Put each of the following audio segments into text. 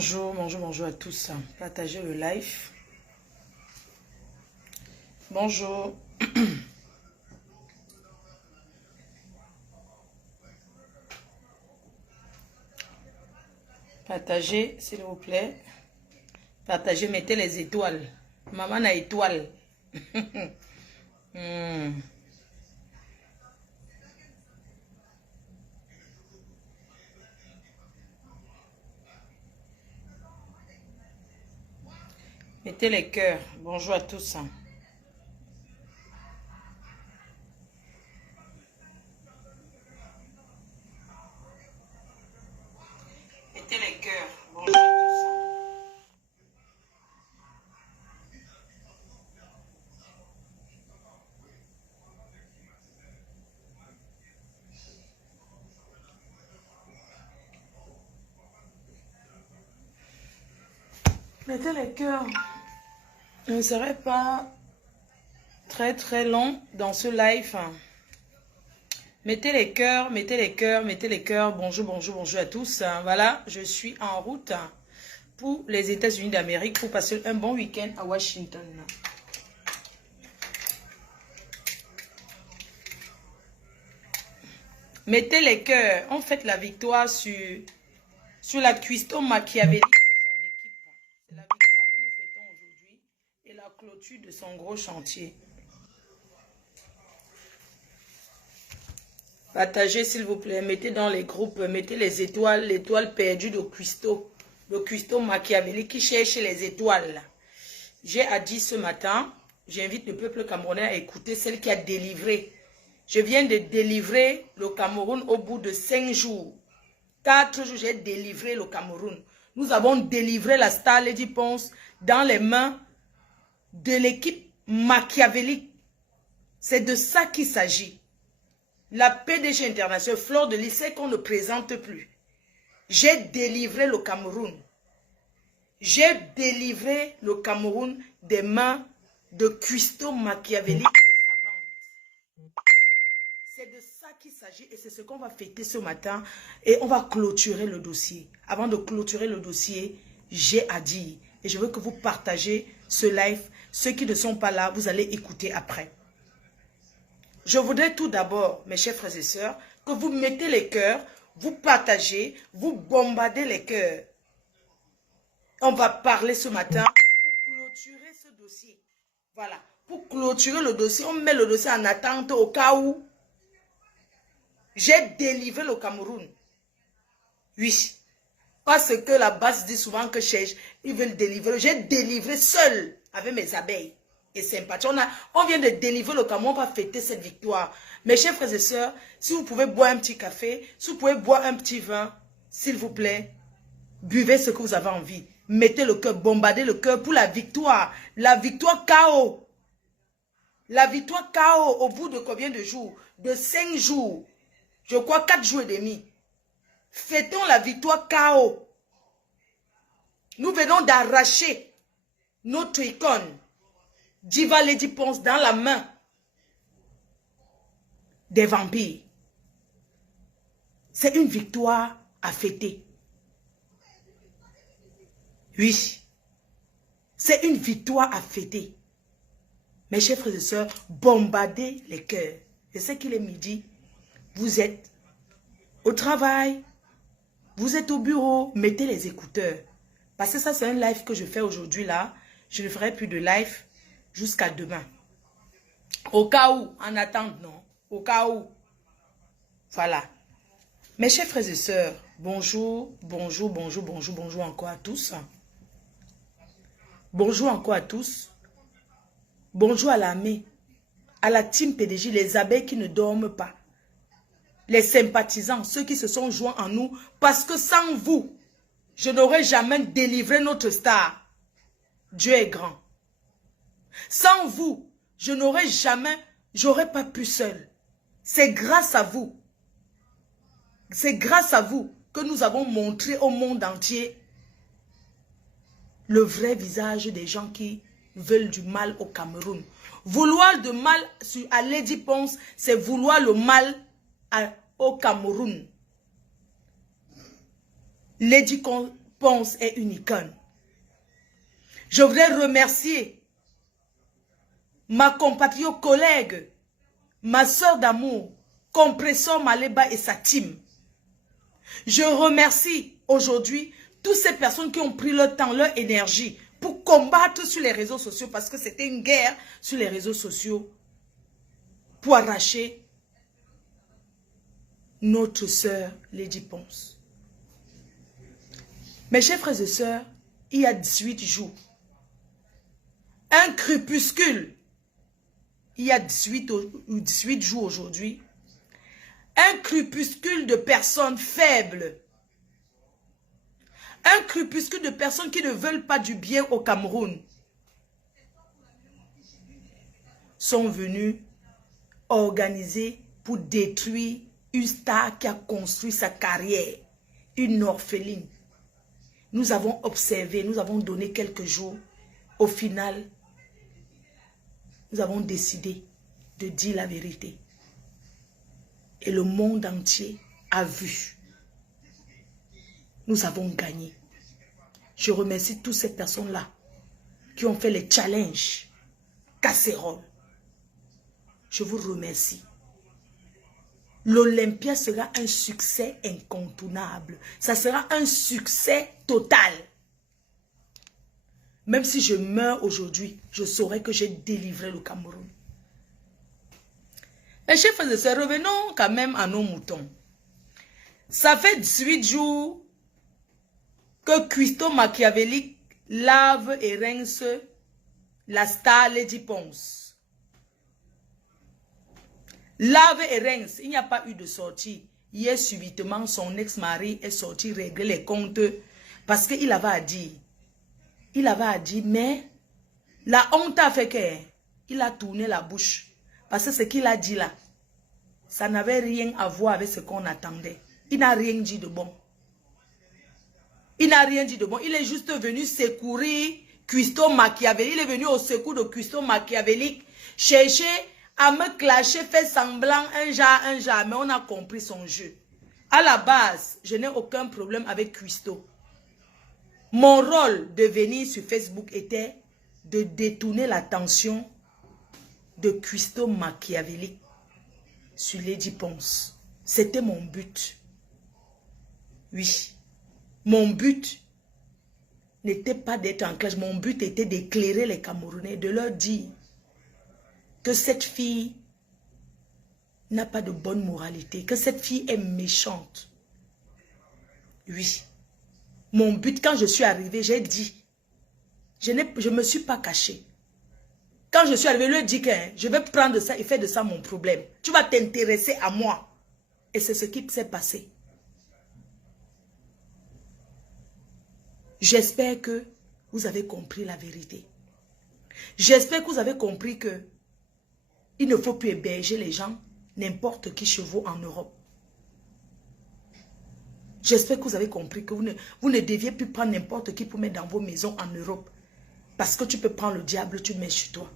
Bonjour, bonjour, bonjour à tous. Partagez le live. Bonjour. Partagez, s'il vous plaît. Partagez, mettez les étoiles. Maman a étoile. Mettez les cœurs. Bonjour à tous. Mettez les cœurs. Bonjour à tous. Mettez les cœurs. Je ne serai pas très long dans ce live. Mettez les cœurs, mettez les cœurs, mettez les cœurs. Bonjour, bonjour, bonjour à tous. Voilà, je suis en route pour les États-Unis d'Amérique pour passer un bon week-end à Washington. Mettez les cœurs. On fête la victoire sur la cuistot machiavélique de son équipe. C'est la victoire que nous fêtons aujourd'hui et la clôture de son gros chantier. Partagez s'il vous plaît, mettez dans les groupes, mettez les étoiles, l'étoile perdue de Cuisto, le Cuisto machiavélique qui cherche les étoiles. J'ai dit ce matin, j'invite le peuple camerounais à écouter celle qui a délivré. Je viens de délivrer le Cameroun au bout de 5 jours. 4 jours, j'ai délivré le Cameroun. Nous avons délivré la star Lady Ponce dans les mains de l'équipe machiavélique. C'est de ça qu'il s'agit. La PDG internationale, Fleur de Lys, qu'on ne présente plus. J'ai délivré le Cameroun. J'ai délivré le Cameroun des mains de Cuisto machiavélique et sa bande. C'est de ça qu'il s'agit et c'est ce qu'on va fêter ce matin. Et on va clôturer le dossier. Avant de clôturer le dossier, j'ai à dire. Et je veux que vous partagez ce live. Ceux qui ne sont pas là, vous allez écouter après. Je voudrais tout d'abord, mes chers frères et sœurs, que vous mettez les cœurs, vous partagez, vous bombardez les cœurs. On va parler ce matin pour clôturer ce dossier. Voilà. Pour clôturer le dossier, on met le dossier en attente au cas où j'ai délivré le Cameroun. Oui. Parce que la base dit souvent que ils veulent délivrer. J'ai délivré seul avec mes abeilles. Et sympathique. On vient de délivrer le Cameroun, on va fêter cette victoire. Mes chers frères et sœurs, si vous pouvez boire un petit café, si vous pouvez boire un petit vin, s'il vous plaît, buvez ce que vous avez envie. Mettez le cœur, bombardez le cœur pour la victoire. La victoire KO. La victoire KO au bout de combien de jours? De 5 jours. Je crois 4 jours et demi. Fêtons la victoire KO. Nous venons d'arracher notre icône. Diva Lady Ponce dans la main des vampires. C'est une victoire à fêter. Oui. C'est une victoire à fêter. Mes chers frères et sœurs, bombardez les cœurs. Je sais qu'il est midi. Vous êtes au travail. Vous êtes au bureau. Mettez les écouteurs. Parce que ça, c'est un live que je fais aujourd'hui là. Je ne ferai plus de live jusqu'à demain. Au cas où, en attente, non. Au cas où. Voilà. Mes chers frères et sœurs, bonjour, bonjour, bonjour, bonjour, bonjour encore à tous. Bonjour encore à tous. Bonjour à l'armée, à la team PDG, les abeilles qui ne dorment pas. Les sympathisants, ceux qui se sont joints en nous, parce que sans vous, je n'aurais jamais délivré notre star. Dieu est grand. Sans vous, je n'aurais jamais, j'aurais pas pu seul. C'est grâce à vous. C'est grâce à vous que nous avons montré au monde entier le vrai visage des gens qui veulent du mal au Cameroun. Vouloir du mal à Lady Ponce, c'est vouloir le mal au Cameroun. Lady Ponce est une icône. Je voudrais remercier ma compatriote collègue, ma soeur d'amour, Compressor Maleba et sa team. Je remercie aujourd'hui toutes ces personnes qui ont pris leur temps, leur énergie pour combattre sur les réseaux sociaux parce que c'était une guerre sur les réseaux sociaux pour arracher notre sœur Lady Ponce. Mes chers frères et sœurs, il y a 18 jours, un crépuscule, il y a 18 jours aujourd'hui, un crépuscule de personnes faibles, un crépuscule de personnes qui ne veulent pas du bien au Cameroun, sont venus organiser pour détruire une star qui a construit sa carrière, une orpheline. Nous avons observé, nous avons donné quelques jours. Au final, nous avons décidé de dire la vérité. Et le monde entier a vu. Nous avons gagné. Je remercie toutes ces personnes-là qui ont fait les challenges, casseroles. Je vous remercie. L'Olympia sera un succès incontournable. Ça sera un succès total. Même si je meurs aujourd'hui, je saurai que j'ai délivré le Cameroun. Mes chers frères et sœurs, revenons quand même à nos moutons. Ça fait 18 jours que Cuisto Machiavélique lave et rince la star Lady Ponce. Lave et rince, il n'y a pas eu de sortie. Hier, subitement, son ex-mari est sorti régler les comptes parce qu'il avait à dire. Il avait à dire, mais la honte a fait qu'il a tourné la bouche. Parce que ce qu'il a dit là, ça n'avait rien à voir avec ce qu'on attendait. Il n'a rien dit de bon. Il n'a rien dit de bon. Il est juste venu secourir Cuisto Machiavélique. Il est venu au secours de Cuisto Machiavélique chercher à me clasher, faire semblant un genre, mais on a compris son jeu. À la base, je n'ai aucun problème avec Cuisto. Mon rôle de venir sur Facebook était de détourner l'attention de Cuisto Machiavélique sur Lady Ponce. C'était mon but. Oui. Mon but n'était pas d'être en clash. Mon but était d'éclairer les Camerounais, de leur dire que cette fille n'a pas de bonne moralité, que cette fille est méchante. Oui. Mon but, quand je suis arrivée, j'ai dit, je ne me suis pas cachée. Quand je suis arrivée, je lui ai dit que je vais prendre ça et faire de ça mon problème. Tu vas t'intéresser à moi. Et c'est ce qui s'est passé. J'espère que vous avez compris la vérité. J'espère que vous avez compris que il ne faut plus héberger les gens, n'importe qui chez vous en Europe. J'espère que vous avez compris que vous ne deviez plus prendre n'importe qui pour mettre dans vos maisons en Europe. Parce que tu peux prendre le diable, tu le mets chez toi.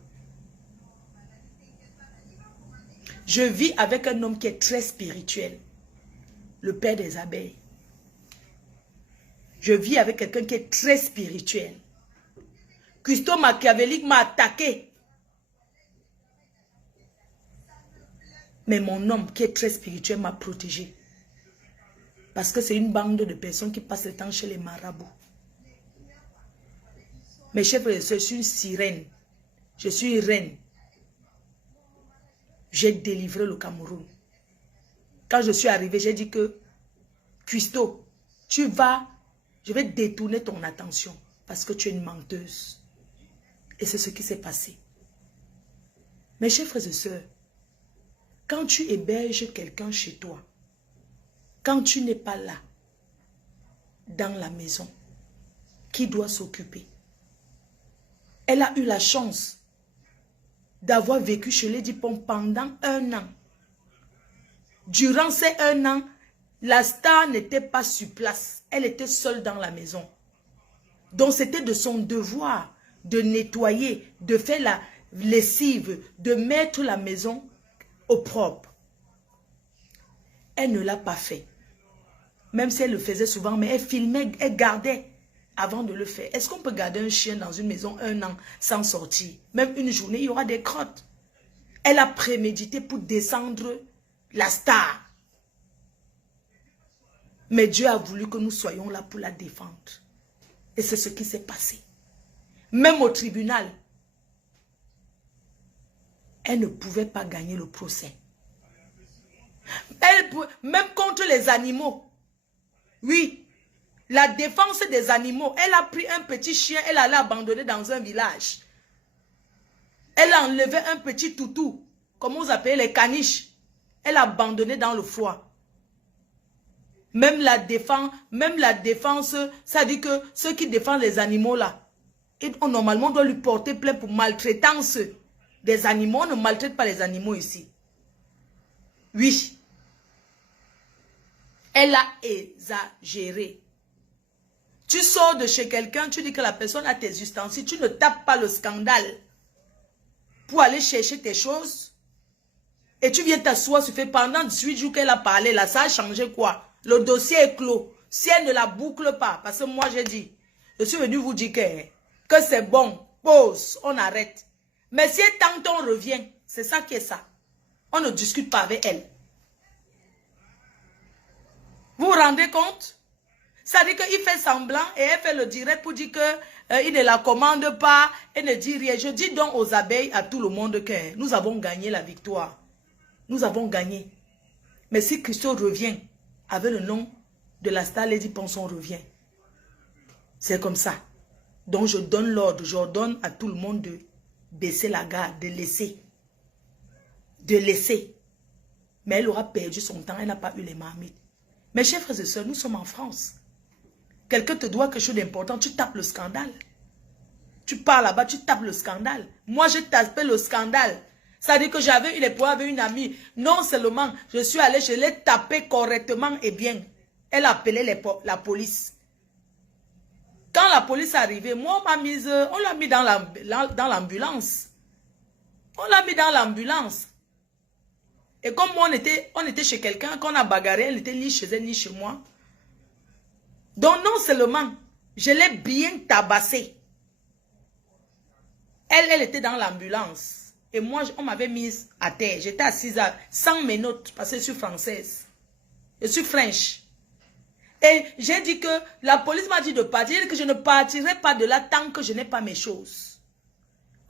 Je vis avec un homme qui est très spirituel. Le père des abeilles. Je vis avec quelqu'un qui est très spirituel. Cuisto Machiavélique m'a attaqué. Mais mon homme qui est très spirituel m'a protégé. Parce que c'est une bande de personnes qui passent le temps chez les marabouts. Mes chers frères et sœurs, je suis une sirène. Je suis une reine. J'ai délivré le Cameroun. Quand je suis arrivée, j'ai dit que Cuisto, je vais détourner ton attention parce que tu es une menteuse. Et c'est ce qui s'est passé. Mes chers frères et sœurs, quand tu héberges quelqu'un chez toi, quand tu n'es pas là, dans la maison, qui doit s'occuper? Elle a eu la chance d'avoir vécu chez Lady Ponce pendant 1 an. Durant ces 1 an, la star n'était pas sur place. Elle était seule dans la maison. Donc c'était de son devoir de nettoyer, de faire la lessive, de mettre la maison au propre. Elle ne l'a pas fait. Même si elle le faisait souvent, mais elle filmait, elle gardait avant de le faire. Est-ce qu'on peut garder un chien dans une maison 1 an sans sortir? Même une journée, il y aura des crottes. Elle a prémédité pour descendre la star. Mais Dieu a voulu que nous soyons là pour la défendre. Et c'est ce qui s'est passé. Même au tribunal, elle ne pouvait pas gagner le procès. Même contre les animaux. Oui, la défense des animaux. Elle a pris un petit chien, elle l'a abandonné dans un village. Elle a enlevé un petit toutou, comme vous appelez les caniches. Elle l'a abandonné dans le froid. Même la défense, ça dit que ceux qui défendent les animaux là, normalement on doit lui porter plainte pour maltraitance des animaux. On ne maltraite pas les animaux ici. Oui. Elle a exagéré. Tu sors de chez quelqu'un, tu dis que la personne a tes ustensiles, tu ne tapes pas le scandale pour aller chercher tes choses. Et tu viens t'asseoir sur fait pendant 18 jours qu'elle a parlé, là, ça a changé quoi? Le dossier est clos. Si elle ne la boucle pas, parce que moi j'ai dit, je suis venu vous dire que c'est bon, pause, on arrête. Mais si elle tente, on revient. C'est ça qui est ça. On ne discute pas avec elle. Vous vous rendez compte? Ça dit qu'il fait semblant et elle fait le direct pour dire qu'il ne la commande pas, elle ne dit rien. Je dis donc aux abeilles, à tout le monde que nous avons gagné la victoire. Nous avons gagné. Mais si Christo revient avec le nom de la star Lady Ponson revient. C'est comme ça. Donc je donne l'ordre, j'ordonne à tout le monde de baisser la garde, de laisser. De laisser. Mais elle aura perdu son temps, elle n'a pas eu les marmites. Mes chers frères et sœurs, nous sommes en France. Quelqu'un te doit quelque chose d'important, tu tapes le scandale. Tu pars là-bas, tu tapes le scandale. Moi, j'ai tapé le scandale. Ça dit que j'avais eu les poids avec une amie. Non seulement, je suis allée, je l'ai tapé correctement et bien. Elle a appelé la police. Quand la police est arrivée, moi, on l'a mis dans l'ambulance. On l'a mis dans l'ambulance. Et comme moi, on était chez quelqu'un, qu'on a bagarré, elle n'était ni chez elle, ni chez moi. Donc non seulement, je l'ai bien tabassée. Elle était dans l'ambulance. Et moi, on m'avait mise à terre. J'étais assise sans mes notes, parce que je suis française. Je suis French. Et j'ai dit que la police m'a dit de partir, que je ne partirai pas de là tant que je n'ai pas mes choses.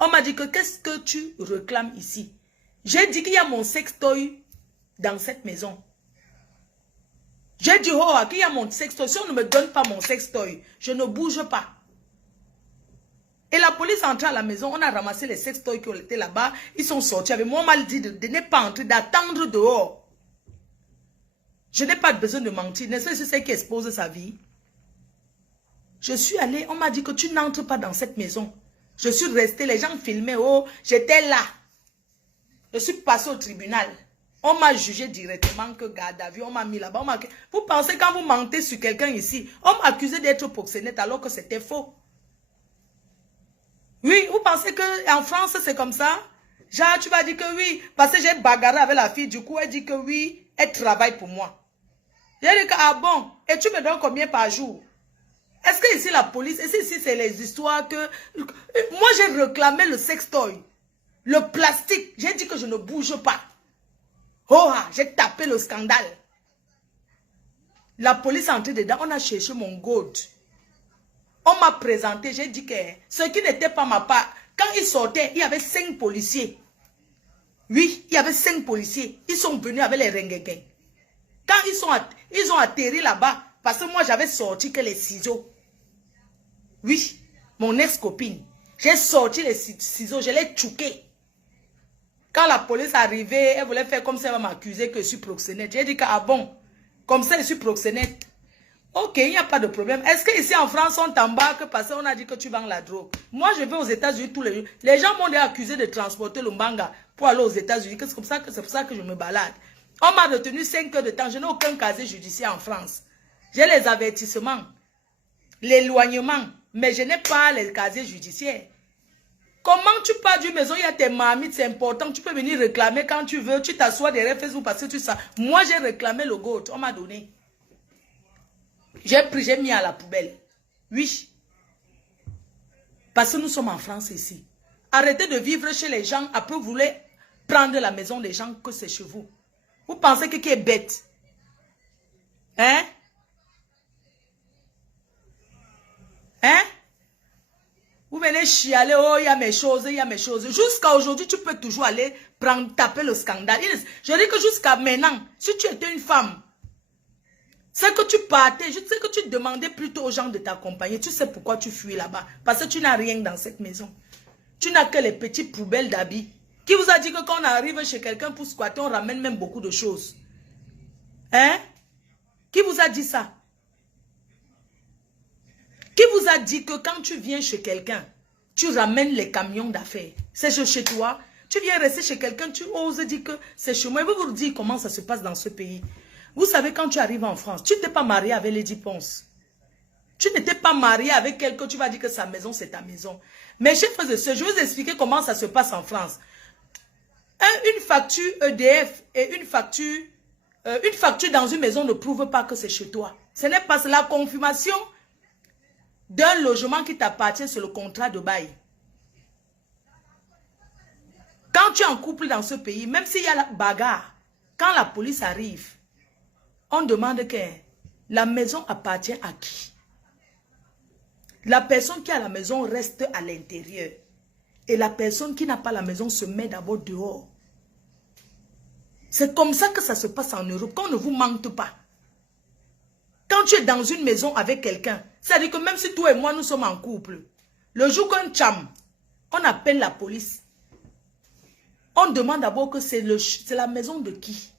On m'a dit que qu'est-ce que tu réclames ici? J'ai dit qu'il y a mon sextoy dans cette maison. J'ai dit, oh, qu'il y a mon sextoy. Si on ne me donne pas mon sextoy, je ne bouge pas. Et la police est entrée à la maison, on a ramassé les sextoys qui étaient là-bas. Ils sont sortis avec moi. On m'a dit de ne pas entrer, d'attendre dehors. Je n'ai pas besoin de mentir. N'est-ce pas, c'est ce qui expose sa vie? Je suis allée, on m'a dit que tu n'entres pas dans cette maison. Je suis restée, les gens filmaient, oh, j'étais là. Je suis passée au tribunal. On m'a jugé directement que garde à vue, on m'a mis là-bas. Vous pensez quand vous mentez sur quelqu'un ici, on m'a accusé d'être proxénète alors que c'était faux. Oui, vous pensez qu'en France c'est comme ça? Genre tu vas dire que oui, parce que j'ai bagarré avec la fille, du coup elle dit que oui, elle travaille pour moi. J'ai dit que ah bon, et tu me donnes combien par jour? Est-ce que ici la police, ici c'est les histoires que... Moi j'ai réclamé le sextoy, le plastique, j'ai dit que je ne bouge pas. Oh, j'ai tapé le scandale. La police est entrée dedans, on a cherché mon gold. On m'a présenté, j'ai dit que ce qui n'était pas ma part, quand ils sortaient, il y avait 5 policiers. Oui, il y avait 5 policiers. Ils sont venus avec les rengueguins. Quand ils ont atterri là-bas, parce que moi j'avais sorti que les ciseaux. Oui, mon ex-copine. J'ai sorti les ciseaux, je l'ai tchouqué. Quand la police est arrivée, elle voulait faire comme ça, elle va m'accuser que je suis proxénète. J'ai dit que ah bon, comme ça je suis proxénète. Ok, il n'y a pas de problème. Est-ce qu'ici en France, on t'embarque parce qu'on a dit que tu vends la drogue? Moi, je vais aux États-Unis tous les jours. Les gens m'ont accusé de transporter le mbanga pour aller aux États-Unis. C'est pour ça que je me balade. On m'a retenu 5 heures de temps. Je n'ai aucun casier judiciaire en France. J'ai les avertissements, l'éloignement, mais je n'ai pas les casiers judiciaires. Comment tu pars d'une maison, il y a tes marmites, c'est important. Tu peux venir réclamer quand tu veux. Tu t'assois derrière Facebook parce que tu sais. Moi, j'ai réclamé le gold. On m'a donné. J'ai pris, j'ai mis à la poubelle. Oui. Parce que nous sommes en France ici. Arrêtez de vivre chez les gens. Après, vous voulez prendre la maison des gens que c'est chez vous. Vous pensez que qui est bête? Hein? Hein? Vous venez chialer, oh, il y a mes choses, il y a mes choses. Jusqu'à aujourd'hui, tu peux toujours aller taper le scandale. Je dis que jusqu'à maintenant, si tu étais une femme, c'est que tu partais, je sais que tu demandais plutôt aux gens de t'accompagner. Tu sais pourquoi tu fuis là-bas. Parce que tu n'as rien dans cette maison. Tu n'as que les petites poubelles d'habits. Qui vous a dit que quand on arrive chez quelqu'un pour squatter, on ramène même beaucoup de choses? Hein? Qui vous a dit ça? Qui vous a dit que quand tu viens chez quelqu'un, tu ramènes les camions d'affaires? C'est chez toi. Tu viens rester chez quelqu'un, tu oses dire que c'est chez moi. Je vais vous dire comment ça se passe dans ce pays. Vous savez, quand tu arrives en France, tu n'étais pas marié avec Lady Ponce. Tu n'étais pas marié avec quelqu'un, tu vas dire que sa maison, c'est ta maison. Mais chers frères et sœurs, je vais vous expliquer comment ça se passe en France. Une facture EDF et une facture dans une maison ne prouve pas que c'est chez toi. Ce n'est pas la confirmation d'un logement qui t'appartient sur le contrat de bail. Quand tu es en couple dans ce pays, même s'il y a la bagarre, quand la police arrive, on demande que la maison appartient à qui? La personne qui a la maison reste à l'intérieur. Et la personne qui n'a pas la maison se met d'abord dehors. C'est comme ça que ça se passe en Europe, qu'on ne vous mente pas. Quand tu es dans une maison avec quelqu'un, c'est-à-dire que même si toi et moi nous sommes en couple, le jour qu'on cham, on appelle la police. On demande d'abord que c'est la maison de qui?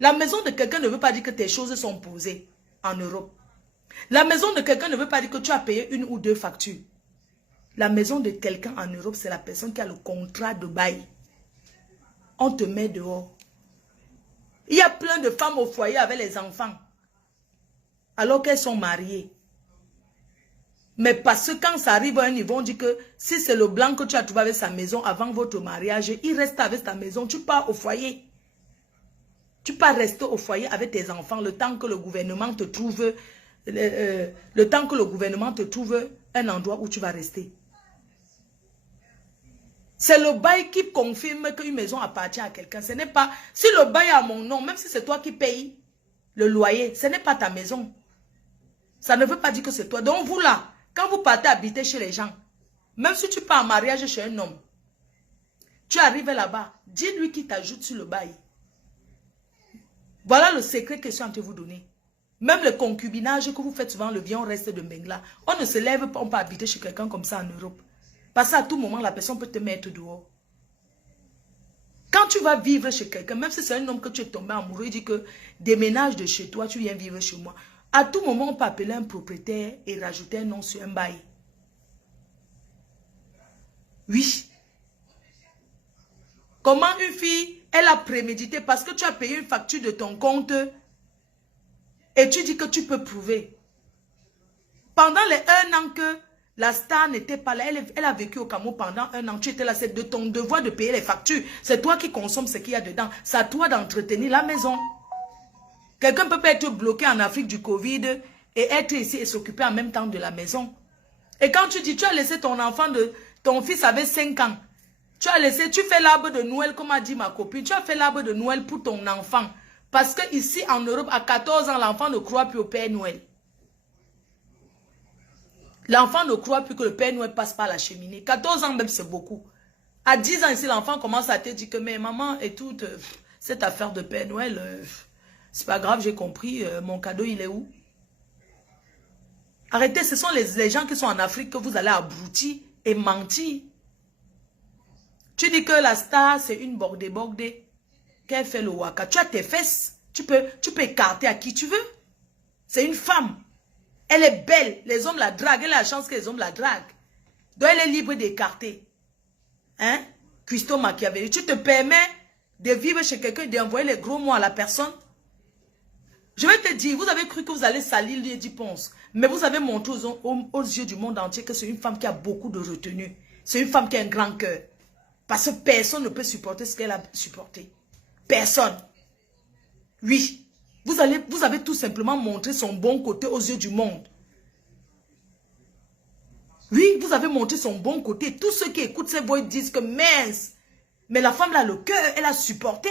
La maison de quelqu'un ne veut pas dire que tes choses sont posées en Europe. La maison de quelqu'un ne veut pas dire que tu as payé une ou deux factures. La maison de quelqu'un en Europe, c'est la personne qui a le contrat de bail. On te met dehors. Il y a plein de femmes au foyer avec les enfants, alors qu'elles sont mariées. Mais parce que quand ça arrive à un niveau, on dit que si c'est le blanc que tu as trouvé avec sa maison avant votre mariage, il reste avec ta maison, tu pars au foyer. Tu peux rester au foyer avec tes enfants le temps que le gouvernement te trouve, un endroit où tu vas rester. C'est le bail qui confirme qu'une maison appartient à quelqu'un. Ce n'est pas, si le bail est à mon nom, même si c'est toi qui payes le loyer, ce n'est pas ta maison. Ça ne veut pas dire que c'est toi. Donc vous là, quand vous partez habiter chez les gens, même si tu pars en mariage chez un homme, tu arrives là-bas, dis-lui qu'il t'ajoute sur le bail. Voilà le secret que je suis en train de vous donner. Même le concubinage que vous faites souvent, le vieux reste de Bengla. On ne se lève pas, on peut habiter chez quelqu'un comme ça en Europe. Parce qu'à tout moment, la personne peut te mettre dehors. Quand tu vas vivre chez quelqu'un, même si c'est un homme que tu es tombé amoureux, il dit que déménage de chez toi, tu viens vivre chez moi. À tout moment, on peut appeler un propriétaire et rajouter un nom sur un bail. Oui. Comment une fille, elle a prémédité parce que tu as payé une facture de ton compte et tu dis que tu peux prouver. Pendant les 1 an que la star n'était pas là, elle a vécu au Cameroun pendant 1 an, tu étais là, c'est de ton devoir de payer les factures. C'est toi qui consommes ce qu'il y a dedans. C'est à toi d'entretenir la maison. Quelqu'un peut pas être bloqué en Afrique du Covid et être ici et s'occuper en même temps de la maison. Et quand tu dis, tu as laissé ton enfant, ton fils avait 5 ans, tu fais l'arbre de Noël, comme a dit ma copine, tu as fait l'arbre de Noël pour ton enfant. Parce que ici en Europe, à 14 ans, l'enfant ne croit plus au Père Noël. L'enfant ne croit plus que le Père Noël passe par la cheminée. 14 ans même, c'est beaucoup. À 10 ans ici, l'enfant commence à te dire que mais maman et toute cette affaire de Père Noël, c'est pas grave, j'ai compris, mon cadeau il est où? Arrêtez, ce sont les gens qui sont en Afrique que vous allez abrutir et mentir. Tu dis que la star, c'est une bordée, qu'elle fait le waka. Tu as tes fesses, tu peux écarter à qui tu veux. C'est une femme. Elle est belle, les hommes la draguent, elle a la chance que les hommes la draguent. Donc elle est libre d'écarter. Hein? Cuisto Machiavelli, tu te permets de vivre chez quelqu'un et d'envoyer les gros mots à la personne? Je vais te dire, vous avez cru que vous allez salir Lady Ponce, mais vous avez montré aux yeux du monde entier que c'est une femme qui a beaucoup de retenue. C'est une femme qui a un grand cœur. Parce que personne ne peut supporter ce qu'elle a supporté. Personne. Oui. Vous avez tout simplement montré son bon côté aux yeux du monde. Oui, vous avez montré son bon côté. Tous ceux qui écoutent ces voix disent que mince. Mais la femme là, le cœur, elle a supporté.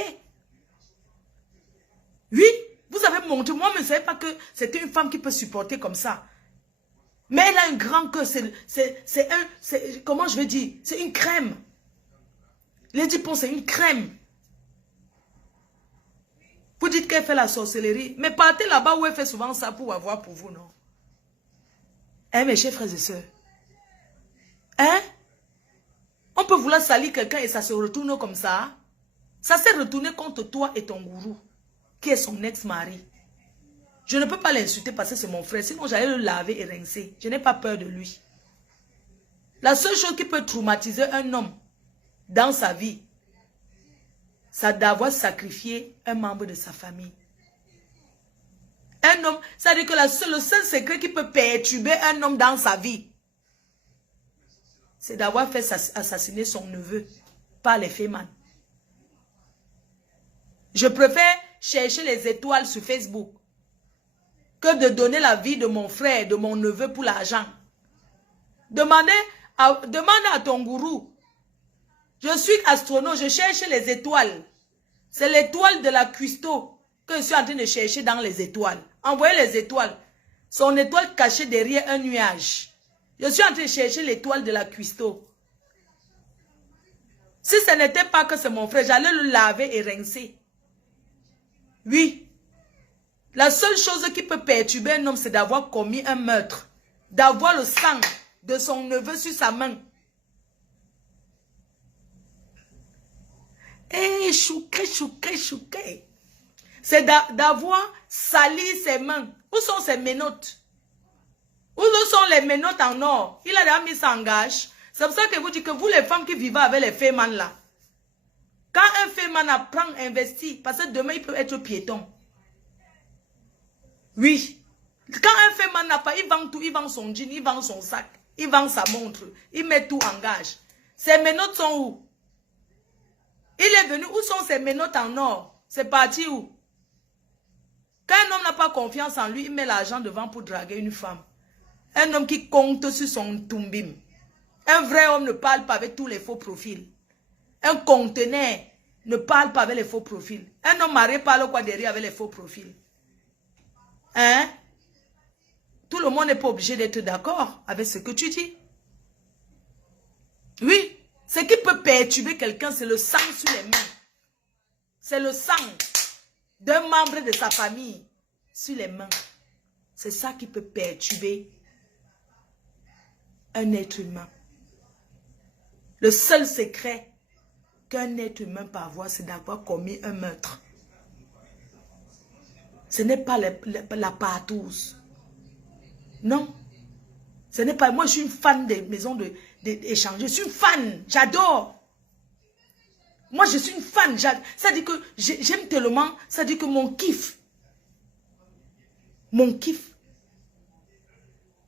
Oui, vous avez montré. Moi, je ne savais pas que c'était une femme qui peut supporter comme ça. Mais elle a un grand cœur. Comment je vais dire? C'est une crème. Lady Pon, c'est une crème. Vous dites qu'elle fait la sorcellerie. Mais partez là-bas où elle fait souvent ça pour avoir pour vous, non? Hein, mes chers frères et sœurs? Hein? On peut vouloir salir quelqu'un et ça se retourne comme ça. Ça s'est retourné contre toi et ton gourou, qui est son ex-mari. Je ne peux pas l'insulter parce que c'est mon frère. Sinon, j'allais le laver et rincer. Je n'ai pas peur de lui. La seule chose qui peut traumatiser un homme dans sa vie, c'est d'avoir sacrifié un membre de sa famille. Un homme, ça veut dire que le seul secret qui peut perturber un homme dans sa vie, c'est d'avoir fait assassiner son neveu par les fémans. Je préfère chercher les étoiles sur Facebook que de donner la vie de mon frère, de mon neveu pour l'argent. Demande à ton gourou. Je suis astronaute, je cherche les étoiles. C'est l'étoile de la cuistot que je suis en train de chercher dans les étoiles. Envoyez les étoiles. Son étoile cachée derrière un nuage. Je suis en train de chercher l'étoile de la cuistot. Si ce n'était pas que c'est mon frère, j'allais le laver et rincer. Oui. La seule chose qui peut perturber un homme, c'est d'avoir commis un meurtre. D'avoir le sang de son neveu sur sa main. Eh, chouquet, chouquet, chouquet. C'est d'avoir sali ses mains. Où sont ses menottes? Où sont les menottes en or? Il a déjà mis ça en gage. C'est pour ça que vous dites que vous, les femmes qui vivent avec les fémans là, quand un féman apprend, investit, parce que demain il peut être piéton. Oui. Quand un féman n'a pas, il vend tout, il vend son jean, il vend son sac, il vend sa montre, il met tout en gage. Ses menottes sont où? Il est venu, où sont ses menottes en or? C'est parti où? Quand un homme n'a pas confiance en lui, il met l'argent devant pour draguer une femme. Un homme qui compte sur son tumbim. Un vrai homme ne parle pas avec tous les faux profils. Un conteneur ne parle pas avec les faux profils. Un homme marié parle quoi derrière avec les faux profils? Hein? Tout le monde n'est pas obligé d'être d'accord avec ce que tu dis. Oui. Ce qui peut perturber quelqu'un, c'est le sang sur les mains. C'est le sang d'un membre de sa famille sur les mains. C'est ça qui peut perturber un être humain. Le seul secret qu'un être humain peut avoir, c'est d'avoir commis un meurtre. Ce n'est pas la partouze. Non. Ce n'est pas... Moi, je suis une fan des maisons d'échange. Je suis une fan. J'adore. Moi, je suis une fan. Ça dit que j'aime tellement. Ça dit que mon kiff,